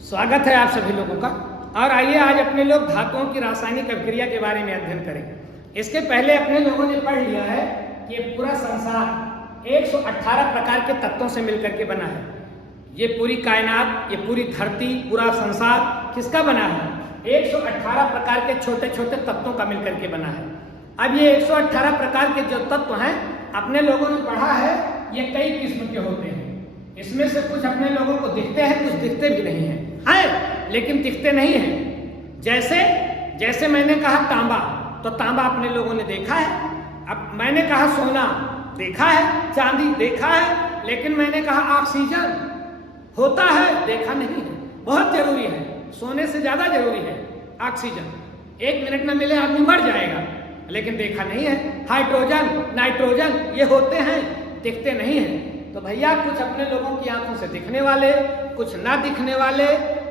स्वागत है आप सभी लोगों का। और आइए आज अपने लोग धातुओं की रासायनिक अभिक्रिया के बारे में अध्ययन करें। इसके पहले अपने लोगों ने पढ़ लिया है कि ये पूरा संसार 118 प्रकार के तत्वों से मिलकर के बना है। ये पूरी कायनात, ये पूरी धरती, पूरा संसार किसका बना है? 118 प्रकार के छोटे छोटे तत्वों का मिलकर के बना है। अब ये 118 प्रकार के जो तत्व हैं अपने लोगों ने पढ़ा है, ये कई किस्म के होते हैं। इसमें से कुछ अपने लोगों को दिखते हैं, कुछ दिखते भी नहीं हैं, लेकिन दिखते नहीं हैं। जैसे मैंने कहा तांबा, तो तांबा अपने लोगों ने देखा है। अब मैंने कहा सोना देखा है, चांदी देखा है, लेकिन मैंने कहा ऑक्सीजन होता है, देखा नहीं है। बहुत जरूरी है, सोने से ज्यादा जरूरी है ऑक्सीजन। 1 मिनट में मिले आदमी मर जाएगा, लेकिन देखा नहीं है। हाइड्रोजन, नाइट्रोजन ये होते हैं, दिखते नहीं हैं। तो भैया कुछ अपने लोगों की आंखों से दिखने वाले, कुछ ना दिखने वाले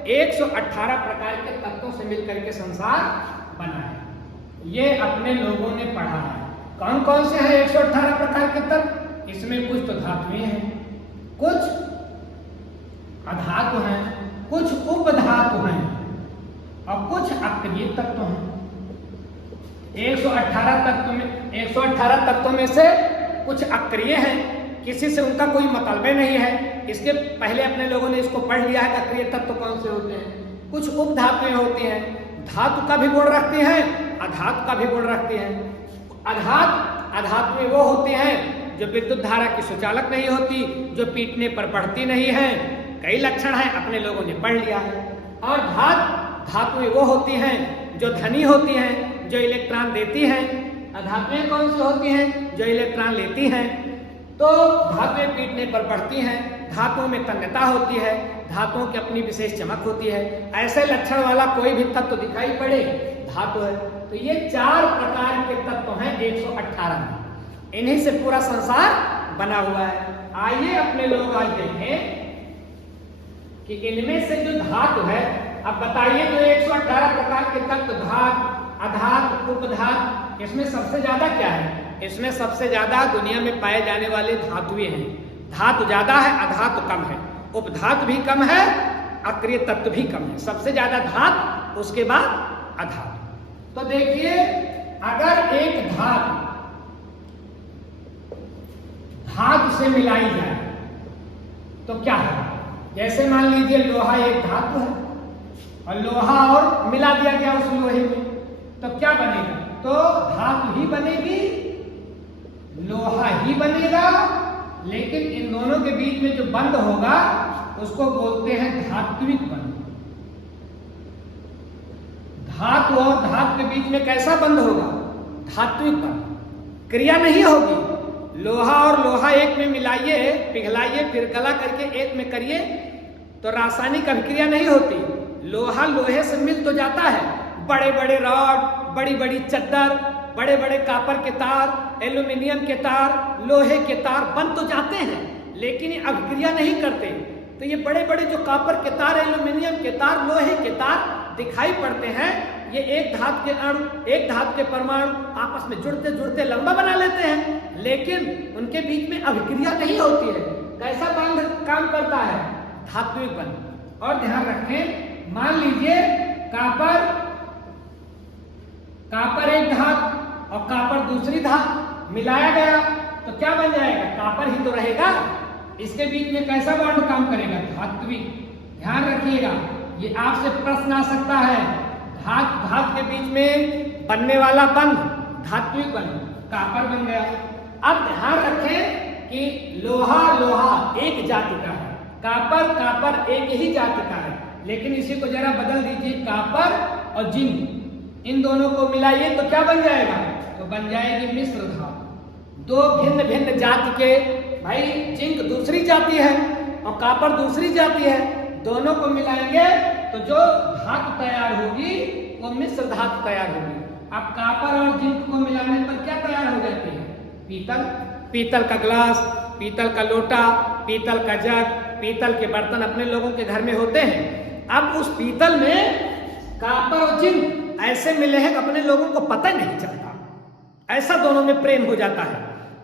118 प्रकार के तत्वों से मिलकर के संसार बना है। ये अपने लोगों ने पढ़ा है। कौन कौन से हैं 118 प्रकार के तत्व? इसमें कुछ तो धातुएं हैं, कुछ अधातु हैं, कुछ उपधातु हैं और कुछ अक्रिय तत्व हैं। 118 तत्वों में से कुछ अक्रिय हैं, किसी से उनका कोई मतलब नहीं है। इसके पहले अपने लोगों ने इसको पढ़ लिया है कि अक्रिय तत्व कौन से होते हैं। कुछ उपधातुएं होती हैं, धातु का भी गुण रखती हैं, अधातु का भी गुण रखती हैं। अधातुएं वो होती हैं जो विद्युत धारा की सुचालक नहीं होती, जो पीटने पर बढ़ती नहीं है। कई लक्षण हैं, अपने लोगों ने पढ़ लिया है। और धातुएं वो होती हैं जो धनी होती हैं, जो इलेक्ट्रॉन देती हैं। अधातुएं कौन सी होती हैं? जो इलेक्ट्रॉन लेती हैं। तो धातुएं पीटने पर बढ़ती हैं, धातुओं में तन्यता होती है, धातुओं की अपनी विशेष चमक होती है। ऐसे लक्षण वाला कोई भी तत्व दिखाई पड़े, धातु है। तो ये 4 प्रकार के तत्व हैं 118 में। इन्हीं से पूरा संसार बना हुआ है। आइए अपने लोग आज देखें कि इनमें से जो धातु है, अब बताइए तो 118 प्रकार के तत्व धातु, अधातु, उपधातु, इसमें सबसे ज्यादा क्या है? इसमें सबसे ज्यादा दुनिया में पाए जाने वाले धातुएं हैं। धातु ज्यादा है, अधातु कम है, उपधातु भी कम है, अक्रिय तत्व भी कम है। सबसे ज्यादा धातु, उसके बाद अधातु। तो देखिए, अगर एक धातु से मिलाई जाए तो क्या होगा? जैसे मान लीजिए लोहा एक धातु है और लोहा और मिला दिया गया उस लोहे में, तो क्या बनेगा? तो धातु ही बनेगी, लोहा ही बनेगा, लेकिन इन दोनों के बीच में जो बंध होगा उसको बोलते हैं धात्विक बंध। धातु और धातु के बीच में कैसा बंध होगा? धात्विक बंध। क्रिया नहीं होगी। लोहा और लोहा एक में मिलाइए, पिघलाइए, फिर गला करके एक में करिए तो रासायनिक अभिक्रिया नहीं होती। लोहा लोहे से मिल तो जाता है, बड़े बड़े रॉड, बड़ी बड़ी चद्दर, बड़े बड़े कॉपर के तार, एल्यूमिनियम के तार, लोहे के तार बन तो जाते हैं, लेकिन ये अभिक्रिया नहीं करते। तो ये बड़े बड़े जो कॉपर के तार, एल्यूमिनियम के तार, लोहे के तार दिखाई पड़ते हैं, ये एक धातु के अणु, एक धातु के परमाणु आपस में जुड़ते जुड़ते लंबा बना लेते हैं, लेकिन उनके बीच में अभिक्रिया नहीं होती है। कैसा बंध काम करता है? धात्विक बंध। और ध्यान रखें, मान लीजिए कापर एक धातु और कापर दूसरी धातु मिलाया गया तो क्या बन जाएगा? कापर ही तो रहेगा। इसके बीच में कैसा बॉन्ड काम करेगा? धात्विक। ध्यान रखिएगा, ये आपसे प्रश्न आ सकता है। धातु के बीच में बनने वाला बंध धात्विक बंध, कापर बन गया। अब ध्यान रखें कि लोहा एक जाति का है, कापर एक ही जाति का है, लेकिन इसी को जरा बदल दीजिए, कापर और जिंक, इन दोनों को मिलाइए तो क्या बन जाएगा? तो बन जाएगी मिश्र धातु। 2 भिन्न भिन्न जाति के, भाई जिंक दूसरी जाति है और कापर दूसरी जाति है, दोनों को मिलाएंगे तो जो धातु तैयार होगी वो मिश्र धातु तैयार होगी। अब कापर और जिंक को मिलाने पर क्या तैयार हो जाती है? पीतल का ग्लास, पीतल का लोटा, पीतल का जग, पीतल के बर्तन अपने लोगों के घर में होते हैं। अब उस पीतल में कापर और जिंक ऐसे मिले हैं कि अपने लोगों को पता नहीं चलता। ऐसा दोनों में प्रेम हो जाता है,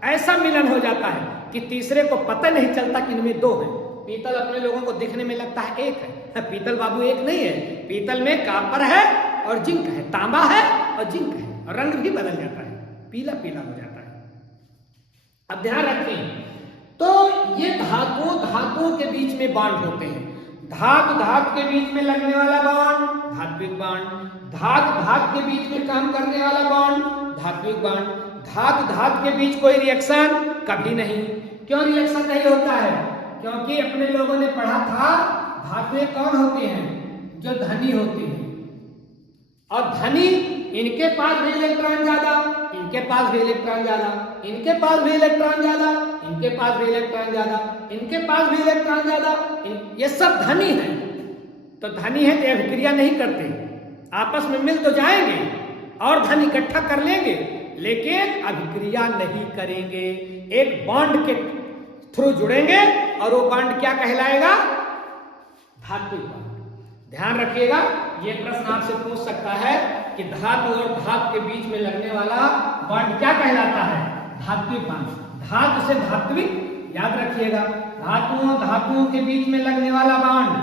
ऐसा मिलन हो जाता है कि तीसरे को पता नहीं चलता कि इनमें 2 हैं। पीतल अपने लोगों को दिखने में लगता है एक है, पीतल बाबू एक नहीं है। पीतल में कॉपर है और जिंक है, तांबा है और जिंक है, और रंग भी बदल जाता है, पीला पीला हो जाता है। अब ध्यान रखें, तो ये धातुओं के बीच में बॉन्ड होते हैं। धातु के बीच में लगने वाला बॉन्ड धात्विक बॉन्ड, धातु के बीच में काम करने वाला बॉन्ड धात्विक बॉन्ड। धातु के बीच कोई रिएक्शन कभी नहीं। क्यों रिएक्शन नहीं होता है? क्योंकि अपने लोगों ने पढ़ा था धातुएं कौन होती हैं? जो धनी होती हैं, और धनी इनके पास भी इलेक्ट्रॉन ज्यादा, इनके पास भी इलेक्ट्रॉन ज्यादा, इनके पास भी इलेक्ट्रॉन ज्यादा, इनके पास भी इलेक्ट्रॉन ज्यादा, इनके पास भी इलेक्ट्रॉन ज्यादा, ये सब धनी है। तो धनी है तो अभिक्रिया नहीं करते, आपस में मिल तो जाएंगे और धन इकट्ठा कर लेंगे, लेकिन अभिक्रिया नहीं करेंगे। एक बॉन्ड के थ्रू जुड़ेंगे और वो बॉन्ड क्या कहलाएगा? धात्विक बॉन्ड। ध्यान रखिएगा, ये प्रश्न आपसे पूछ सकता है कि धातु और धातु के बीच में लगने वाला बॉन्ड क्या कहलाता है? धात्विक बॉन्ड। धातु से धात्विक, याद रखिएगा, धातुओं के बीच में लगने वाला बॉन्ड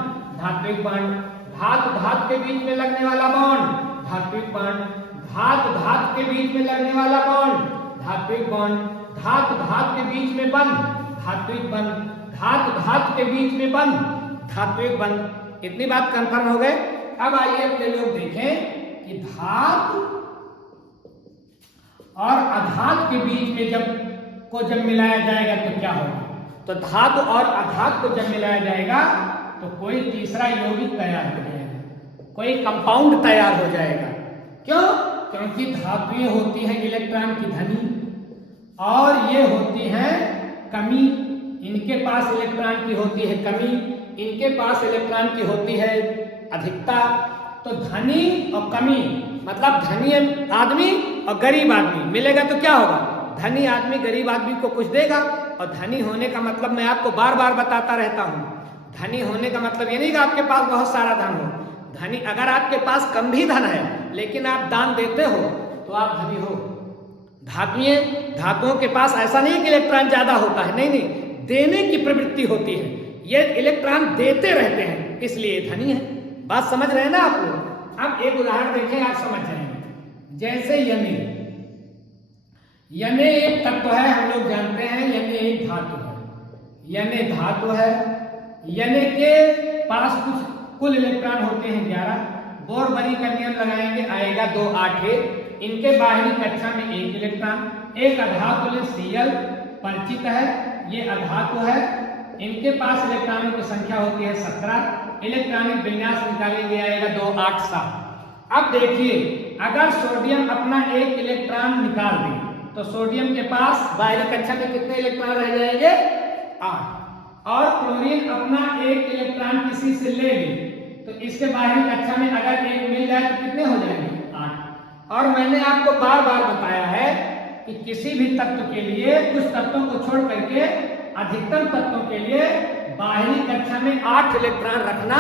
धात्विक बॉन्ड। धातु के बीच में लगने वाला बॉन्ड धात्विक बॉन्ड। धातु के बीच में लगने वाला बॉन्ड धात्विक बॉन्ड। धातु के बीच में बंध धात्विक बंध। धातु के बीच में बंध धात्विक बंध। इतनी बात कंफर्म हो गए। अब आइए अपने लोग देखें कि धातु और अधातु के बीच में जब मिलाया जाएगा तो क्या होगा? तो धातु और अधातु को जब मिलाया जाएगा तो कोई तीसरा यौगिक तैयार हो जाएगा, कोई कंपाउंड तैयार हो जाएगा। क्यों? क्योंकि धातुएं होती हैं इलेक्ट्रॉन की धनी और ये होती हैं कमी। इनके पास इलेक्ट्रॉन की होती है कमी, इनके पास इलेक्ट्रॉन की होती है अधिकता। तो धनी और कमी मतलब धनी आदमी और गरीब आदमी मिलेगा तो क्या होगा? धनी आदमी गरीब आदमी को कुछ देगा। और धनी होने का मतलब मैं आपको बार बार बताता रहता हूं, धनी होने का मतलब ये नहीं कि आपके पास बहुत सारा धन हो। धनी, अगर आपके पास कम भी धन है लेकिन आप दान देते हो तो आप धनी हो। धातुओं के पास ऐसा नहीं कि इलेक्ट्रॉन ज्यादा होता है, नहीं, देने की प्रवृत्ति होती है। ये इलेक्ट्रॉन देते रहते हैं इसलिए धनी है। बात समझ रहे हैं ना आप लोग? अब एक उदाहरण देखें, आप समझ जाएंगे। जैसे यने एक तत्व है, हम लोग जानते हैं यने एक धातु है। यने धातु है, यने के पास कुल इलेक्ट्रॉन होते हैं 11। बोर-बरी का नियम लगाएंगे, आएगा 2 8 1। इनके बाहरी कक्षा में एक इलेक्ट्रॉन। एक अधातु Cl परिचित है, ये अधातु है। इनके पास इलेक्ट्रॉनों की संख्या होती है 17। इलेक्ट्रॉनिक विन्यास निकालेंगे, आएगा 2 8 7। अब देखिए, अगर सोडियम अपना एक इलेक्ट्रॉन निकाल दे तो सोडियम के पास बाहरी कक्षा में कितने इलेक्ट्रॉन रह जाएंगे? 8। और क्लोरीन अपना एक इलेक्ट्रॉन किसी से ले ले तो इसके बाहरी कक्षा में अगर एक मिल जाए तो कितने हो जाएंगे? 8। और मैंने आपको बार बार बताया है कि किसी भी तत्व के लिए कुछ तत्वों को छोड़ करके अधिकतम तत्वों के लिए बाहरी कक्षा में 8 इलेक्ट्रॉन रखना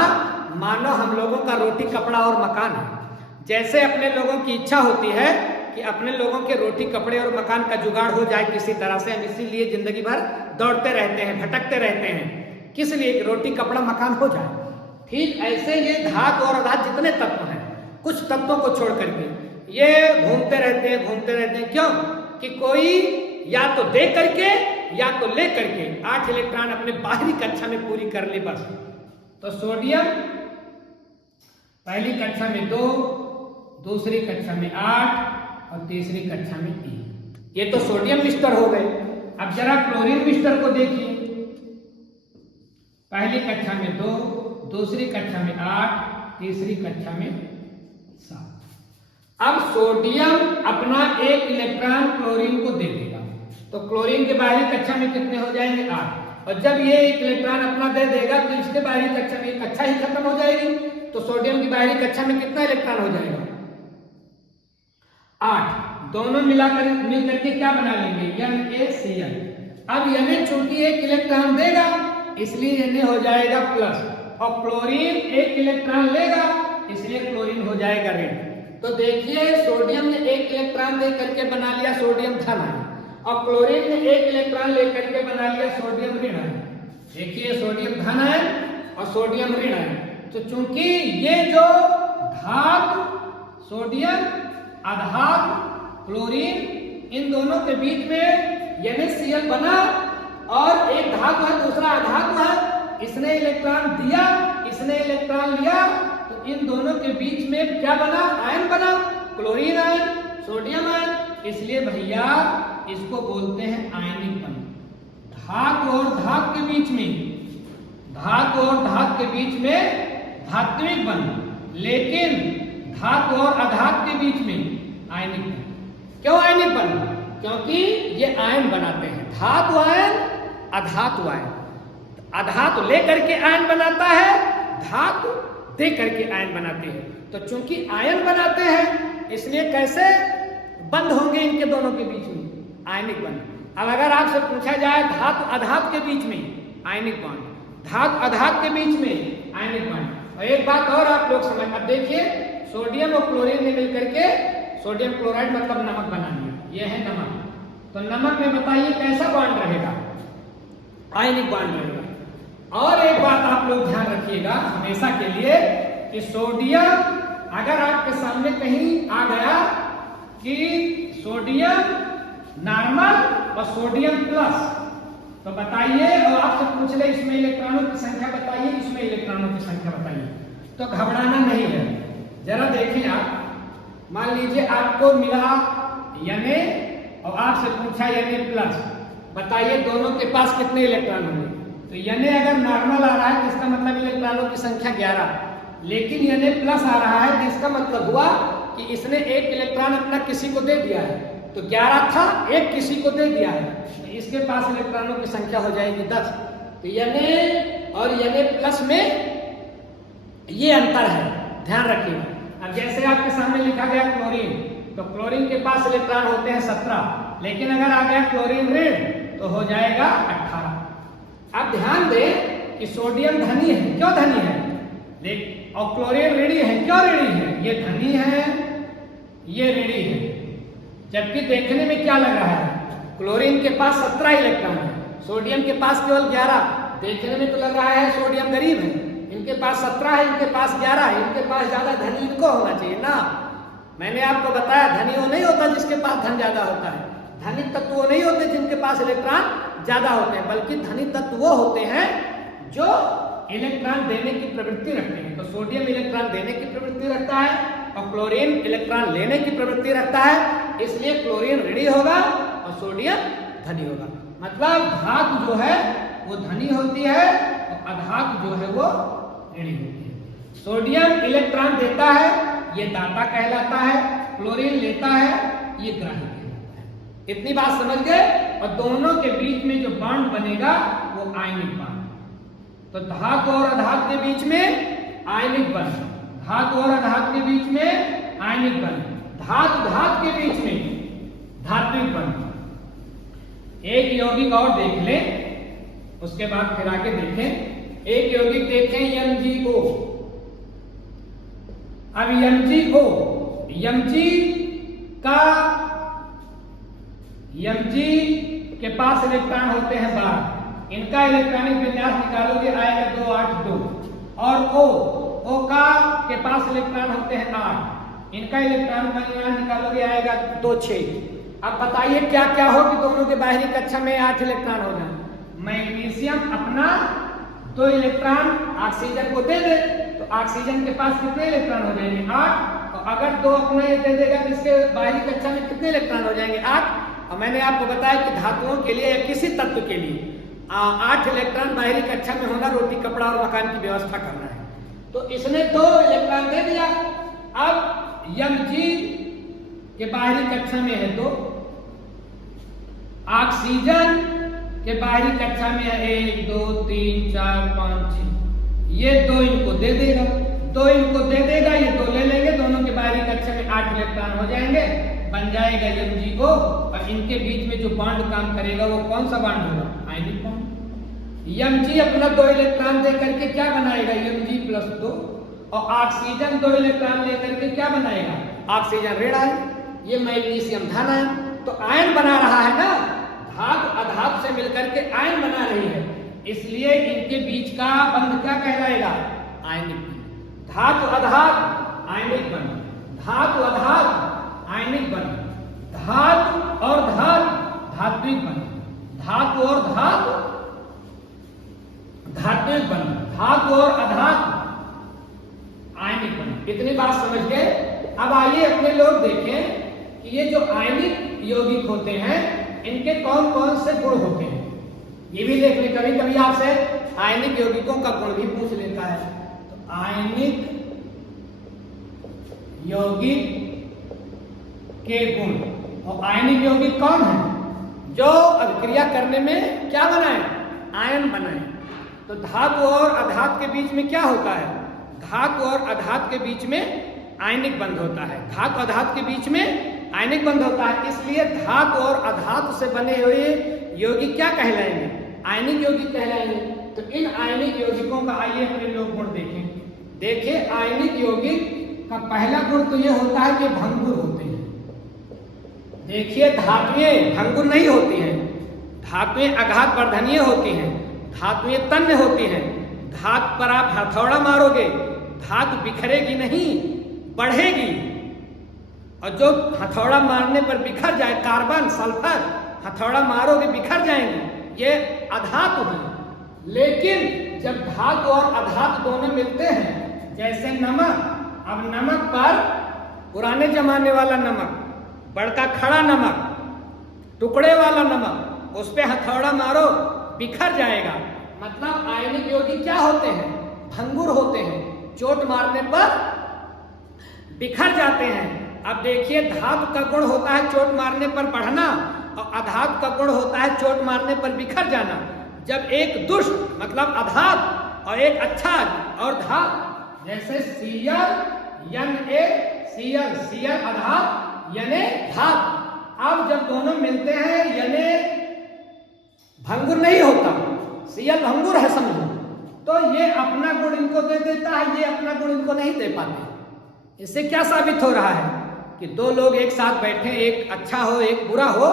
मानो हम लोगों का रोटी कपड़ा और मकान है। जैसे अपने लोगों की इच्छा होती है कि अपने लोगों के रोटी कपड़े और मकान का जुगाड़ हो जाए किसी तरह से, हम इसीलिए जिंदगी भर दौड़ते रहते हैं, भटकते रहते हैं, किस लिए? रोटी कपड़ा मकान हो जाए। ठीक ऐसे ये धातु और अधातु जितने तत्व हैं, कुछ तत्वों को छोड़ करके ये घूमते रहते हैं। क्यों? कि कोई या तो दे करके या तो ले करके 8 इलेक्ट्रॉन अपने बाहरी कक्षा में पूरी कर ले बस। तो सोडियम पहली कक्षा में 2, दूसरी कक्षा में 8 और तीसरी कक्षा में 3। ये तो सोडियम मिस्टर हो गए। अब जरा क्लोरीन मिस्टर को देखिए, पहली कक्षा में 2, दूसरी कक्षा में 8, तीसरी कक्षा में 7। अब सोडियम अपना एक इलेक्ट्रॉन क्लोरीन को दे देगा तो क्लोरीन के बाहरी कक्षा में कितने हो जाएंगे? 8। और जब ये एक इलेक्ट्रॉन अपना दे देगा तो इसके बाहरी कक्षा में कक्षा ही खत्म हो जाएगी। तो सोडियम की बाहरी कक्षा में कितना इलेक्ट्रॉन हो जाएगा? 8। दोनों मिल करके क्या बना लेंगे? NaCl। अब Na चूंकि एक इलेक्ट्रॉन देगा इसलिए Na हो जाएगा प्लस, और क्लोरीन एक इलेक्ट्रॉन लेगा इसलिए क्लोरीन हो जाएगा रेड। तो देखिए, सोडियम ने एक इलेक्ट्रॉन दे करके बना लिया सोडियम धन है, और क्लोरीन ने एक इलेक्ट्रॉन लेकर के बना लिया सोडियम ऋण है। देखिए सोडियम धन आयन और सोडियम ऋण आयन। तो चूंकि ये जो धातु सोडियम आधात क्लोरीन इन दोनों के बीच में NaCl बना और एक धातु है दूसरा अधातु है, इसने इलेक्ट्रॉन दिया इसने इलेक्ट्रॉन लिया, तो इन दोनों के बीच में क्या बना? आयन बना, क्लोरीन आयन सोडियम आयन। इसलिए भैया इसको बोलते हैं आयनिक बंध। धातु और धातु के बीच में धातु और धातु के बीच में धात्विक बंध, लेकिन धातु और अधातु के बीच में आयनिक बंध। क्यों आयनिक बंध? क्योंकि ये आयन बनाते हैं, धातु आयन अधातु आयन। अधातु लेकर के आयन बनाता है, धातु दे करके आयन बनाते हैं। तो चूंकि आयन बनाते हैं इसलिए कैसे बंद होंगे इनके दोनों के बीच में? आयनिक बंध। अब अगर आपसे पूछा जाए धातु अधातु के बीच में आयनिक बंध, धातु अधातु के बीच में आयनिक बंध। और एक बात और आप लोग समझ, अब देखिए सोडियम और क्लोरीन ने मिलकर के सोडियम क्लोराइड मतलब नमक बना लिया, ये है नमक। तो नमक में बताइए कैसा बॉन्ड रहेगा? आयनिक बॉन्ड रहेगा। और एक बात आप लोग ध्यान रखिएगा हमेशा के लिए कि सोडियम अगर आपके सामने कहीं आ गया कि सोडियम नॉर्मल और सोडियम प्लस, तो बताइए, और आपसे पूछ ले इसमें इलेक्ट्रॉनों की संख्या बताइए, इसमें इलेक्ट्रॉनों की संख्या बताइए, तो घबराना नहीं है। जरा देखिए आप, मान लीजिए आपको मिला Na और आपसे पूछा Na प्लस, बताइए दोनों के पास कितने इलेक्ट्रॉन होंगे? तो Na अगर नॉर्मल आ रहा है तो इसका मतलब इलेक्ट्रॉनों की संख्या 11, लेकिन Na प्लस आ रहा है तो इसका मतलब हुआ कि इसने एक इलेक्ट्रॉन अपना किसी को दे दिया है, तो 11 था, एक किसी को दे दिया है, तो इसके पास इलेक्ट्रॉनों की संख्या हो जाएगी 10। तो Na और Na प्लस में ये अंतर है, ध्यान रखिएगा। अब जैसे आपके सामने लिखा गया क्लोरीन, तो क्लोरीन के पास इलेक्ट्रॉन होते हैं 17, लेकिन अगर आ गया क्लोरीन ऋण तो हो जाएगा 18। अब ध्यान दें कि सोडियम धनी है, क्यों धनी है? और क्लोरीन ऋणी है, क्यों ऋणी है? ये धनी है ये ऋणी है, जबकि देखने में क्या लग रहा है? क्लोरीन के पास 17 इलेक्ट्रॉन है, सोडियम के पास केवल 11। देखने में तो लग रहा है सोडियम गरीब है, इनके पास 17 है, इनके पास 11 है, इनके पास ज्यादा धनी इनको होना चाहिए ना। मैंने आपको बताया धनी वो नहीं होता जिसके पास धन ज्यादा होता है, धनी तत्व वो नहीं होते जिनके पास इलेक्ट्रॉन ज्यादा होते हैं, बल्कि धनी तत्व वो होते हैं जो इलेक्ट्रॉन देने की प्रवृत्ति रखते हैं। तो सोडियम इलेक्ट्रॉन देने की प्रवृत्ति रखता है और क्लोरीन इलेक्ट्रॉन लेने की प्रवृत्ति रखता है, इसलिए क्लोरीन ऋणी होगा और सोडियम धनी होगा। मतलब धातु जो है वो धनी होती है और अधातु जो है वो ऋणी होती है। सोडियम इलेक्ट्रॉन देता है, ये दाता कहलाता है, क्लोरीन लेता है, ये ग्राही कहलाता है। इतनी बात समझ गए? और दोनों के बीच में जो बॉन्ड बनेगा वो आयनिक बॉन्ड। तो धातु और अधातु के बीच में आयनिक बंध, धातु और अधातु के बीच में आयनिक बंध, धातु धातु के बीच में धात्विक बंध। एक यौगिक और देख लें, उसके बाद फिर आगे देखें। एक यौगिक देखें MgO। अब MgO, Mg के पास इलेक्ट्रॉन होते हैं 12, इनका इलेक्ट्रॉनिक विन्यास निकालोगे आएगा 2 8 2। और O का के पास इलेक्ट्रॉन होते हैं 8, इनका इलेक्ट्रॉनिक विन्यास निकालोगे आएगा 2 6। अब बताइए क्या क्या हो कि दोनों के बाहरी कक्षा में 8 इलेक्ट्रॉन हो जाए? मैग्नीशियम अपना 2 इलेक्ट्रॉन ऑक्सीजन को दे दे, तो ऑक्सीजन के पास कितने इलेक्ट्रॉन हो जाएंगे? 8। और अगर 2 अपना ये दे देगा तो इसके बाहरी कक्षा में कितने इलेक्ट्रॉन हो जाएंगे? 8। और मैंने आपको बताया कि धातुओं के लिए या किसी तत्व के लिए 8 इलेक्ट्रॉन बाहरी कक्षा में होना रोटी कपड़ा और मकान की व्यवस्था करना है। तो इसने 2 इलेक्ट्रॉन दे दिया। अब Mg के बाहरी कक्षा में है 2, ऑक्सीजन के बाहरी कक्षा में है 1 2 3 4 5 6, ये 2 इनको दे देगा, 2 इनको दे देगा, ये 2 ले लेंगे, दोनों के बाहरी कक्षा में 8 इलेक्ट्रॉन हो जाएंगे, बन जाएगा MgO। और इनके बीच में जो बॉन्ड काम करेगा वो कौन सा बॉन्ड होगा? Ionic bond. Mg अपना 2 इलेक्ट्रॉन दे करके क्या बनाएगा? Mg+2। और ऑक्सीजन 2 इलेक्ट्रॉन लेकर के क्या बनाएगा? ऑक्सीजन ऋण आयन, ये मैग्नीशियम धन आयन। तो आयन बना रहा है ना, धातु अधातु से मिलकर के आयन बना रही है। इसलिए इनके बीच का बंध क्या कहलाएगा? आयनिक बंध। धातु अधातु आयनिक बंध, धातु अधातु आयनिक बंध, धातु और धातु धात्विक बंध, धातु और धातु धात्विक बंध, धातु और अधातु आयनिक बंध। इतनी बात समझ गए। अब आइए अपने लोग देखें कि ये जो आयनिक यौगिक होते हैं इनके कौन कौन से गुण होते हैं, ये भी देख लें। कभी कभी आपसे आयनिक यौगिकों का गुण भी पूछ लेता है। तो आयनिक यौगिक के गुण, और आयनिक यौगिक कौन है? जो अभिक्रिया करने में क्या बनाए? आयन बनाए। तो धातु और अधातु के बीच में क्या होता है? धातु और अधातु के बीच में आयनिक बंध होता है। धातु अधातु के बीच में आयनिक बंध होता है, इसलिए धातु और अधातु से बने हुए यौगिक क्या कहलाएंगे? आयनिक यौगिक कहलाएंगे। तो इन आयनिक यौगिकों का आइए अपने लोग गुण देखें। देखिए, आयनिक यौगिक का पहला गुण तो यह होता है कि भंगुर होते हैं। देखिए, धातुएं भंगुर नहीं होती हैं, धातुएं आघात वर्धनीय होती हैं, धातुएं तन्य होती हैं। धातु पर आप हथौड़ा मारोगे, धातु बिखरेगी नहीं, बढ़ेगी। और जो हथौड़ा मारने पर बिखर जाए, कार्बन सल्फर हथौड़ा मारोगे बिखर जाएंगे, ये अधातु हैं। लेकिन जब धातु और अधातु दोनों मिलते हैं, जैसे नमक, अब नमक पर पुराने जमाने वाला नमक, बड़का खड़ा नमक, टुकड़े वाला नमक, उस पे हथौड़ा मारो बिखर जाएगा। मतलब आयनिक यौगिक क्या होते हैं? भंगुर होते हैं, चोट मारने पर बिखर जाते हैं। अब देखिए, धातु का गुण होता है चोट मारने पर बढ़ना, और अधातु का गुण होता है चोट मारने पर बिखर जाना। जब एक दुष्ट मतलब अधातु और एक अच्छा और धातु, जैसे सीयल यन ए सीयल, सीयल अधातु यने धातु, अब जब दोनों मिलते हैं यने भंगुर नहीं होता, सीयल भंगुर है समझो, तो ये अपना गुण इनको दे देता है, ये अपना गुण इनको नहीं दे पाते। इससे क्या साबित हो रहा है कि दो लोग एक साथ बैठे, एक अच्छा हो एक बुरा हो,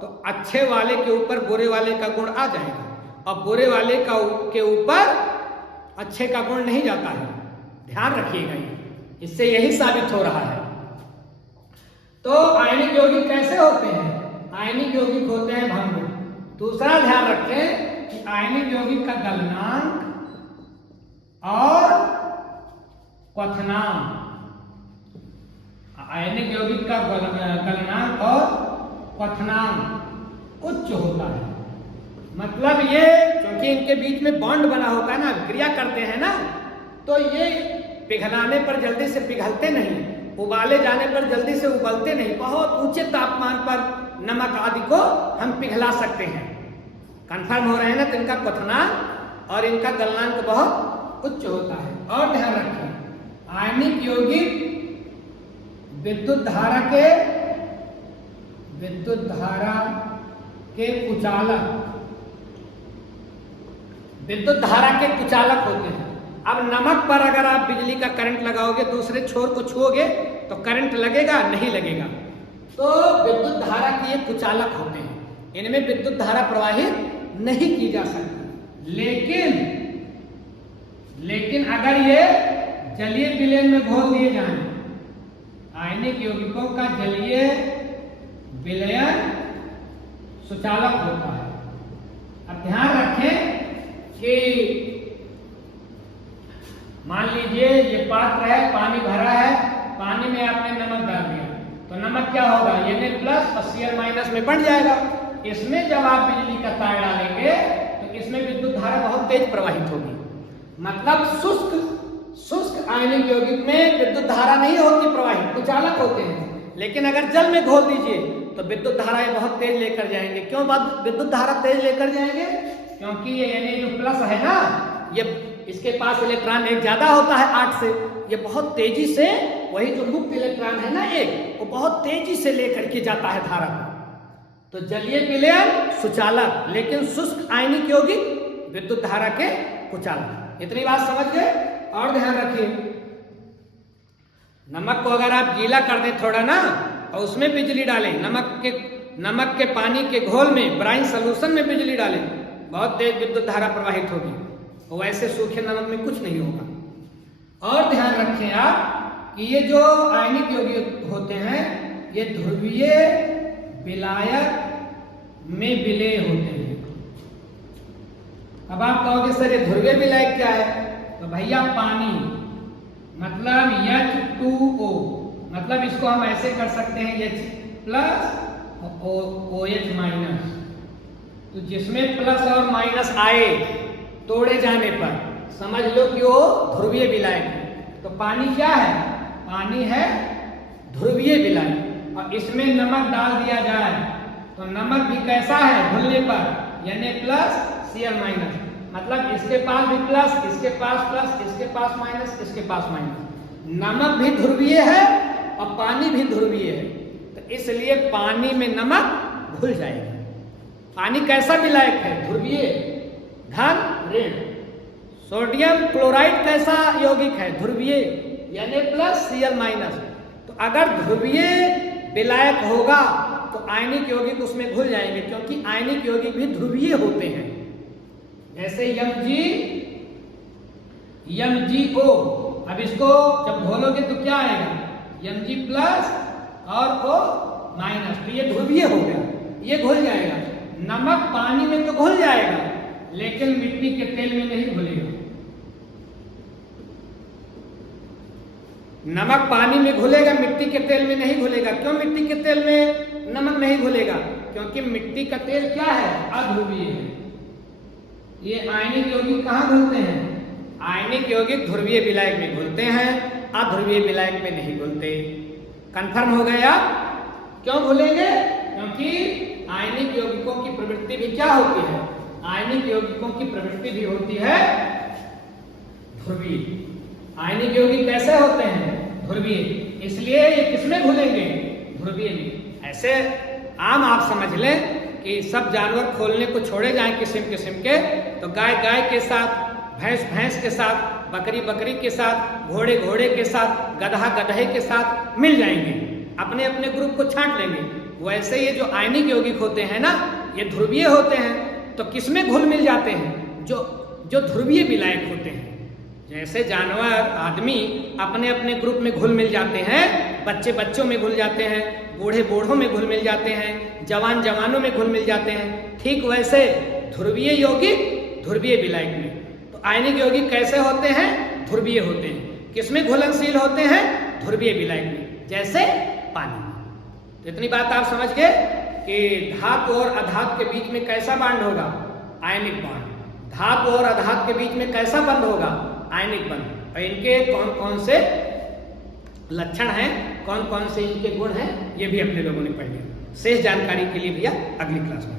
तो अच्छे वाले के ऊपर बुरे वाले का गुण आ जाएगा, और बुरे वाले का के ऊपर अच्छे का गुण नहीं जाता है। ध्यान रखिएगा, इससे यही साबित हो रहा है। तो आयनिक यौगिक कैसे होते हैं? आयनिक यौगिक होते हैं भंगुर। दूसरा ध्यान रखें कि आयनिक यौगिक का गलनांक और क्वथनांक, आयनिक यौगिक का गलनांक और क्वथनांक उच्च होता है। मतलब ये क्योंकि इनके बीच में बॉन्ड बना होता है ना, क्रिया करते हैं ना, तो ये पिघलाने पर जल्दी से पिघलते नहीं, उबाले जाने पर जल्दी से उबलते नहीं। बहुत ऊंचे तापमान पर नमक आदि को हम पिघला सकते हैं। कंफर्म हो रहे हैं ना? तो इनका क्वथनांक और इनका गलनांक बहुत उच्च होता है। और ध्यान रखें, आयनिक यौगिक विद्युत धारा के कुचालक, विद्युत धारा के कुचालक होते हैं। अब नमक पर अगर आप बिजली का करंट लगाओगे, दूसरे छोर को छुओगे तो करंट लगेगा? नहीं लगेगा। तो विद्युत धारा के ये कुचालक होते हैं, इनमें विद्युत धारा प्रवाहित नहीं की जा सकती। लेकिन अगर ये जलीय विलयन में घोल दिए जाएं, आयनिक यौगिकों का जलीय विलयन सुचालक होता है। अब ध्यान रखें कि मान लीजिए ये पात्र है, पानी भरा है, पानी में आपने नमक डाल दिया, तो नमक क्या होगा? Na प्लस और Cl माइनस में बढ़ जाएगा। इसमें जब आप बिजली का तार डालेंगे तो इसमें विद्युत धारा बहुत तेज प्रवाहित होगी। मतलब शुष्क आयनिक यौगिक में विद्युत धारा नहीं होती प्रवाहित, कुचालक होते हैं। लेकिन अगर जल में घोल दीजिए तो विद्युत धाराएं बहुत तेज लेकर जाएंगे। क्यों विद्युत धारा तेज लेकर जाएंगे? क्योंकि ये Na जो प्लस है ना, ये इसके पास इलेक्ट्रॉन एक ज्यादा होता है 8 से, ये बहुत तेजी से, वही जो मुक्त इलेक्ट्रॉन है ना एक, वो बहुत तेजी से लेकर के जाता है धारा को। तो जलीय विलयन सुचालक, लेकिन शुष्क आयनिक यौगिक विद्युत धारा के कुचालक। इतनी बात समझ गए? और ध्यान रखिए, नमक को अगर आप गीला कर दें थोड़ा ना और उसमें बिजली डालें, नमक के पानी के घोल में ब्राइन सोल्यूशन में बिजली डालें, बहुत तेज विद्युत धारा प्रवाहित होगी, वैसे सूखे नमक में कुछ नहीं होगा। और ध्यान रखें आप कि ये जो आयनिक यौगिक होते हैं ये ध्रुवीय विलायक में विलय होते हैं। अब आप कहोगे सर ये ध्रुवीय विलायक क्या है? तो भैया पानी मतलब H2O, मतलब इसको हम ऐसे कर सकते हैं H+ OH माइनस। तो जिसमें प्लस और माइनस आए तोड़े जाने पर समझ लो कि वो ध्रुवीय विलायक है। तो पानी क्या है? पानी है ध्रुवीय विलायक। और इसमें नमक डाल दिया जाए तो नमक भी कैसा है? घुलने पर Na+Cl-, मतलब इसके पास भी प्लस, इसके पास प्लस, इसके पास माइनस, इसके पास माइनस। नमक भी ध्रुवीय है और पानी भी ध्रुवीय है, तो इसलिए पानी में नमक घुल जाएगा। पानी कैसा विलायक है? ध्रुवीय धन ऋण। सोडियम क्लोराइड कैसा यौगिक है? ध्रुवीय Na+Cl-। तो अगर ध्रुवीय विलायक होगा तो आयनिक यौगिक उसमें घुल जाएंगे, क्योंकि आयनिक यौगिक भी ध्रुवीय होते हैं। जैसे MgO, अब इसको जब घोलोगे तो क्या आएगा? Mg+ और O-, तो ये ध्रुवीय हो गया, ये घुल जाएगा। नमक पानी में तो घुल जाएगा लेकिन मिट्टी के तेल में नहीं घुलेगा। नमक पानी में घुलेगा, मिट्टी के तेल में नहीं घुलेगा। क्यों मिट्टी के तेल में नमक नहीं घुलेगा? क्योंकि मिट्टी का तेल क्या है? अध्रुवीय है। ये आयनिक यौगिक कहाँ घुलते हैं? आयनिक यौगिक ध्रुवीय विलायक में घुलते हैं, अध्रुवीय विलायक में नहीं घुलते। कंफर्म हो गया? क्यों घुलेंगे? क्योंकि आयनिक यौगिकों की प्रवृत्ति भी क्या होती है? आयनिक यौगिकों की प्रवृत्ति भी होती है ध्रुवीय। आयनिक यौगिक कैसे होते हैं? ध्रुवीय। इसलिए ये किसमें घुलेंगे? ध्रुवीय में। ऐसे आम आप समझ लें कि सब जानवर खोलने को छोड़े जाएं किस्म किस्म के, तो गाय गाय के साथ, भैंस भैंस के साथ, बकरी बकरी के साथ, घोड़े घोड़े के साथ, गधा गधे के साथ मिल जाएंगे, अपने अपने ग्रुप को छांट लेंगे। वैसे ये जो आयनिक यौगिक होते हैं ना, ये ध्रुवीय होते हैं, तो किसमें घुल मिल जाते हैं? जो ध्रुवीय विलायक होते हैं। जैसे जानवर, आदमी अपने अपने ग्रुप में घुल मिल जाते हैं, बच्चे बच्चों में घुल जाते हैं, बूढ़े बूढ़ों में घुल मिल जाते हैं, जवान जवानों में घुल मिल जाते हैं, ठीक वैसे ध्रुवीय यौगिक ध्रुवीय विलायक में। तो आयनिक यौगिक कैसे होते हैं? ध्रुवीय होते हैं। किसमें घुलनशील होते हैं? ध्रुवीय विलायक में, जैसे पानी। तो इतनी बात आप समझ गए कि धातु और अधातु के बीच में कैसा बॉन्ड होगा? Ionic bond. धातु और अधातु के बीच में कैसा बंध होगा? आयनिक बंध। और इनके कौन कौन से लक्षण हैं, कौन कौन से इनके गुण हैं, ये भी अपने लोगों ने पढ़ लिया। शेष जानकारी के लिए भैया अगली क्लास में।